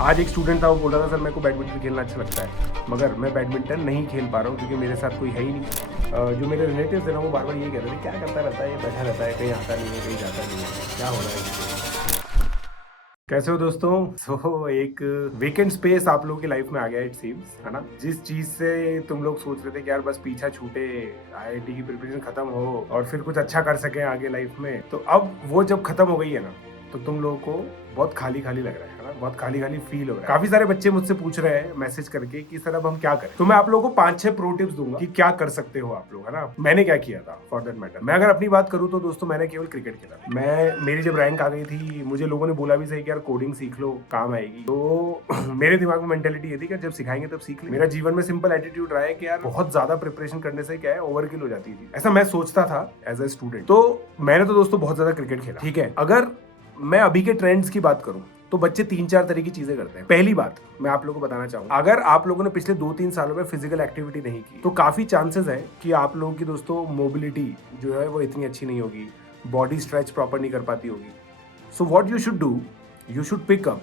आज एक स्टूडेंट था, वो बोल रहा था सर मेरे को बैडमिंटन खेलना अच्छा लगता है, मगर मैं बैडमिंटन नहीं खेल पा रहा हूँ क्योंकि मेरे साथ कोई है ही नहीं। जो मेरे रिलेटिव्स हैं ना, वो बार बार ये कह रहे थे क्या करता रहता है, ये बैठा रहता है, कहीं आता नहीं है, कहीं जाता नहीं है, क्या हो रहा है इसको। कैसे हो दोस्तों? एक वेकेंट स्पेस आप लोगों की लाइफ में आ गया इट सीम्स, है ना। जिस चीज से तुम लोग सोच रहे थे कि यार बस पीछा छूटे, आईआईटी की प्रिपरेशन खत्म हो और फिर कुछ अच्छा कर सके आगे लाइफ में, तो अब वो जब खत्म हो गई है ना, तो तुम लोगों को बहुत खाली खाली लग रहा है ना, बहुत खाली खाली फील हो रहा है। काफी सारे बच्चे मुझसे पूछ रहे हैं मैसेज करके कि सर अब हम क्या करें। तो मैं आप लोगों को 5-6 प्रो टिप्स दूंगा कि क्या कर सकते हो आप लोग, है ना। मैंने क्या किया था फॉर दैट मैटर। मैं अगर अपनी बात करूं तो दोस्तों, मैंने केवल क्रिकेट खेला। मेरी जब रैंक आ गई थी, मुझे लोगों ने बोला भी सही कि यार कोडिंग सीख लो, काम आएगी। तो मेरे दिमाग में मेंटेलिटी ये थी कि जब सिखाएंगे तब सीख ले। मेरा जीवन में सिंपल एटीट्यूड रहा है कि यार बहुत ज्यादा प्रिपरेशन करने से क्या है, ओवरकिल हो जाती थी, ऐसा मैं सोचता था एज ए स्टूडेंट। तो मैंने तो दोस्तों बहुत ज्यादा क्रिकेट खेला, ठीक है। अगर मैं अभी के ट्रेंड्स की बात करूं तो बच्चे 3-4 तरह की चीजें करते हैं। पहली बात मैं आप लोगों को बताना चाहूंगा, अगर आप लोगों ने पिछले 2-3 सालों में फिजिकल एक्टिविटी नहीं की तो काफी चांसेस है कि आप लोगों की दोस्तों मोबिलिटी जो है वो इतनी अच्छी नहीं होगी, बॉडी स्ट्रेच प्रॉपर नहीं कर पाती होगी। So what you should do, you should pick up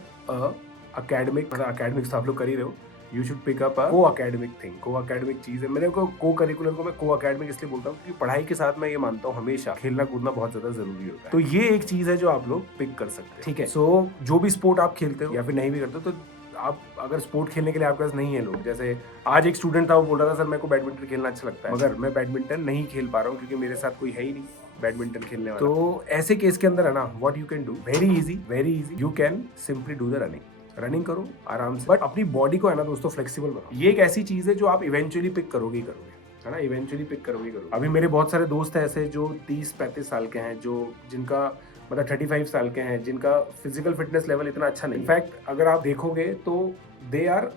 academic, मतलब अकेडमिक्स तो आप लोग कर ही रहे हो, you should pick up co academic thing. Co academic चीज है, मैंने को करिकुलर को मैं को अकेडमिक इसलिए बोलता हूँ क्योंकि पढ़ाई के साथ मैं ये मानता हूँ हमेशा खेलना कूदना बहुत ज्यादा जरूरी होता है। तो ये एक चीज है जो आप लोग पिक कर सकते हैं, ठीक है। सो जो भी स्पोर्ट आप खेलते हो या फिर नहीं भी करते हो, तो आप अगर स्पोर्ट खेलने के लिए आपके पास नहीं है लोग, जैसे आज एक स्टूडेंट था, वो बोल रहा था सर मेरे को बैडमिंटन खेलना अच्छा लगता है, मगर मैं बैडमिंटन नहीं खेल पा रहा हूँ क्योंकि मेरे साथ कोई है ही नहीं बैडमिंटन खेलने वाला। तो ऐसे केस के अंदर है ना, what you can do, very easy, you can simply do the running करो आराम से, बट अपनी बॉडी को है ना दोस्तों फ्लेक्सिबल बनाओ। ये एक ऐसी चीज है जो आप इवेंचुअली पिक करोगे ही करोगे, है ना, इवेंचुअली पिक करोगे। अभी मेरे बहुत सारे दोस्त हैं ऐसे जो 30-35 साल के हैं, जो जिनका मतलब 35 साल के हैं, जिनका फिजिकल फिटनेस लेवल इतना अच्छा नहीं। इनफैक्ट अगर आप देखोगे तो they are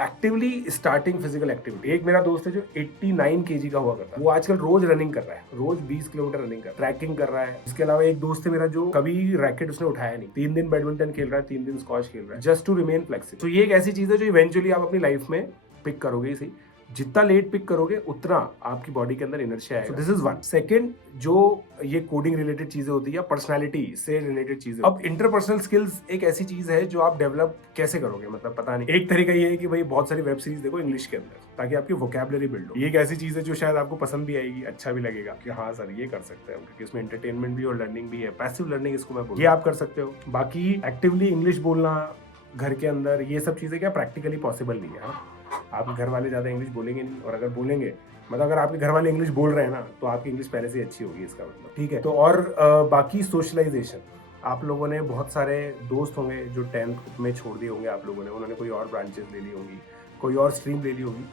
actively starting physical activity. एक मेरा दोस्त है जो 89 केजी का हुआ करता है, वो आजकल रोज रनिंग कर रहा है, रोज 20 किलोमीटर रनिंग कर रहा है, ट्रैकिंग कर रहा है। इसके अलावा एक दोस्त है मेरा जो कभी रैकेट उसने उठाया नहीं, 3 दिन बैडमिंटन खेल रहा है, 3 दिन स्क्वॉश खेल रहा है, जस्ट टू रिमेन फ्लेक्सिबल। तो ये एक ऐसी चीज है जो इवेंचुअली आप अपनी लाइफ में पिक करोगे ही सही। जितना लेट पिक करोगे उतना आपकी बॉडी के अंदर इनर्शिया आएगा। This is one. सेकंड, जो ये कोडिंग रिलेटेड चीजें होती है या पर्सनालिटी से रिलेटेड चीजें, अब इंटरपर्सनल स्किल्स एक ऐसी चीज है जो आप डेवलप कैसे करोगे, मतलब पता नहीं। एक तरीका ये है कि भाई बहुत सारी वेब सीरीज देखो इंग्लिश के अंदर, ताकि आपकी वोकैबुलरी बिल्ड हो। ये एक ऐसी चीज है जो शायद आपको पसंद भी आएगी, अच्छा भी लगेगा कि हाँ सर ये कर सकते हैं, क्योंकि इसमें एंटरटेनमेंट भी और लर्निंग भी है, पैसिव लर्निंग इसको मैं बोलूं, ये आप कर सकते हो। बाकी एक्टिवली इंग्लिश बोलना घर के अंदर, ये सब चीजें क्या प्रैक्टिकली पॉसिबल नहीं है। आपके घर वाले ज्यादा इंग्लिश बोलेंगे नहीं, और अगर बोलेंगे मतलब अगर आपके घर वाले इंग्लिश बोल रहे हैं ना, तो आपकी इंग्लिश पहले से अच्छी होगी, इसका मतलब, ठीक है। तो और बाकी सोशलाइजेशन, आप लोगों ने बहुत सारे दोस्त होंगे जो 10th में छोड़ दिए होंगे आप लोगों ने, उन्होंने कोई और ब्रांचेस ले ली होंगी, कोई और स्ट्रीम ले ली होगी।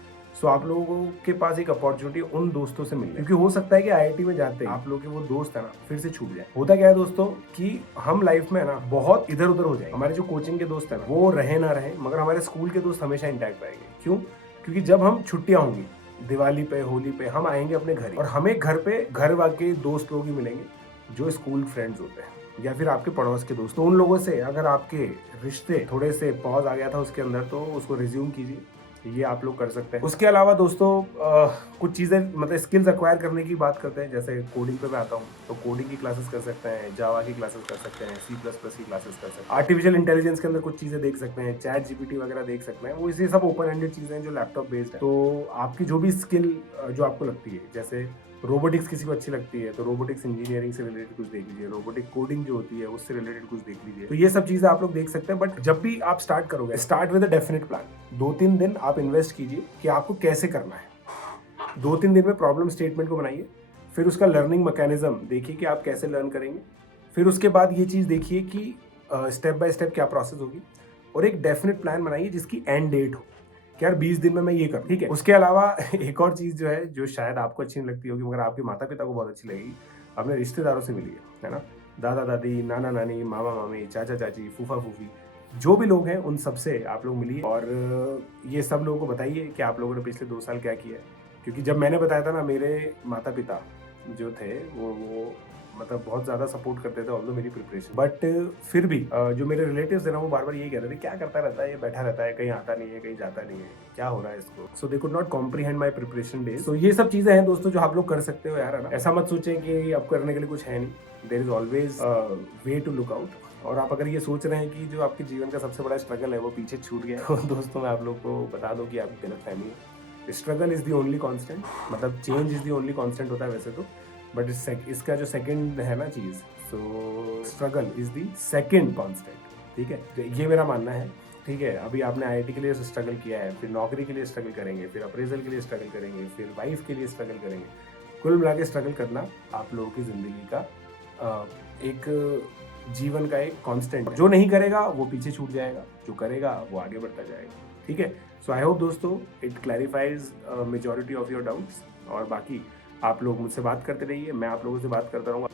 सो आप लोगों के पास एक अपॉर्चुनिटी उन दोस्तों से मिलने, क्योंकि हो सकता है कि आईआईटी में जाते हैं आप लोग के वो दोस्त है ना फिर से छूट जाए। होता क्या है दोस्तों कि हम लाइफ में है ना बहुत इधर उधर हो जाए। हमारे जो कोचिंग के दोस्त है ना वो रहे ना रहे, मगर हमारे स्कूल के दोस्त हमेशा इंटैक्ट रहेंगे। क्यों? क्योंकि जब हम छुट्टियां होंगी, दिवाली पे, होली पे, हम आएंगे अपने घर, और हमें घर पे घर वाके दोस्त लोग ही मिलेंगे जो स्कूल फ्रेंड्स होते हैं या फिर आपके पड़ोस के दोस्त। तो उन लोगों से अगर आपके रिश्ते थोड़े से पॉज आ गया था उसके अंदर, तो उसको रिज्यूम कीजिए, ये आप लोग कर सकते हैं। उसके अलावा दोस्तों कुछ चीज़ें मतलब स्किल्स एक्वायर करने की बात करते हैं, जैसे कोडिंग पे मैं आता हूँ तो कोडिंग की क्लासेस कर सकते हैं, जावा की क्लासेस कर सकते हैं, C++ की क्लासेस कर सकते हैं, आर्टिफिशियल इंटेलिजेंस के अंदर कुछ चीज़ें देख सकते हैं, चैट जीपीटी वगैरह देख सकते हैं। वो इसे सब ओपन एंडेड चीज़ें हैं जो लैपटॉप बेस्ड है। तो आपकी जो भी स्किल जो आपको लगती है, जैसे रोबोटिक्स किसी को अच्छी लगती है तो रोबोटिक्स इंजीनियरिंग से रिलेटेड कुछ देख लीजिए, रोबोटिक कोडिंग जो होती है उससे रिलेटेड कुछ देख लीजिए। तो ये सब चीजें आप लोग देख सकते हैं। बट जब भी आप स्टार्ट करोगे, start with a definite plan. 2-3 दिन आप इन्वेस्ट कीजिए कि आपको कैसे करना है। 2-3 दिन में प्रॉब्लम स्टेटमेंट को बनाइए, फिर उसका लर्निंग मैकेनिज्म देखिए कि आप कैसे लर्न करेंगे, फिर उसके बाद ये चीज देखिए कि स्टेप बाय स्टेप क्या प्रोसेस होगी, और एक डेफिनेट प्लान बनाइए जिसकी एंड डेट हो कि यार 20 दिन में मैं ये करूँ, ठीक है। उसके अलावा एक और चीज जो है जो शायद आपको अच्छी नहीं लगती होगी मगर आपके माता पिता को बहुत अच्छी लगेगी, अपने रिश्तेदारों से मिलिए, है ना। दादा दादी, नाना नानी, मामा मामी, चाचा चाची, फूफा फूफी, जो भी लोग हैं उन सबसे आप लोग मिलिए, और ये सब लोगों को बताइए कि आप लोगों ने पिछले 2 साल क्या किया है। क्योंकि जब मैंने बताया था ना, मेरे माता पिता जो थे वो मतलब बहुत ज्यादा सपोर्ट करते थे ऑल्दो मेरी प्रिपरेशन, बट फिर भी जो मेरे रिलेटिव्स है ना वो बार बार ये कह रहे थे क्या करता रहता है, ये बैठा रहता है, कहीं आता नहीं है, कहीं जाता नहीं है, क्या हो रहा है इसको। So they could not comprehend my preparation days. तो ये सब चीजें हैं दोस्तों जो आप लोग कर सकते हो यार, है ना। ऐसा मत सोचें कि अब करने के लिए कुछ है नहीं, there is always way to look out. और आप अगर ये सोच रहे हैं कि जो आपके जीवन का सबसे बड़ा स्ट्रगल है वो पीछे छूट गया है, तो दोस्तों मैं आप लोग को बता दूं कि आपकी गलतफहमी है। Struggle is the only constant, मतलब change is the only constant होता है वैसे तो, बट इसका जो सेकंड है ना चीज़, so struggle is the second constant, ठीक है। तो ये मेरा मानना है, ठीक है। अभी आपने आईआईटी के लिए स्ट्रगल किया है, फिर नौकरी के लिए स्ट्रगल करेंगे, फिर अप्रेजल के लिए स्ट्रगल करेंगे, फिर वाइफ के लिए स्ट्रगल करेंगे। कुल मिला के स्ट्रगल करना आप लोगों की ज़िंदगी का एक जीवन का एक कांस्टेंट। जो नहीं करेगा वो पीछे छूट जाएगा, जो करेगा वो आगे बढ़ता जाएगा, ठीक है। सो आई होप दोस्तों it clarifies majority of your doubts. और बाकी आप लोग मुझसे बात करते रहिए, मैं आप लोगों से बात करता रहूँगा।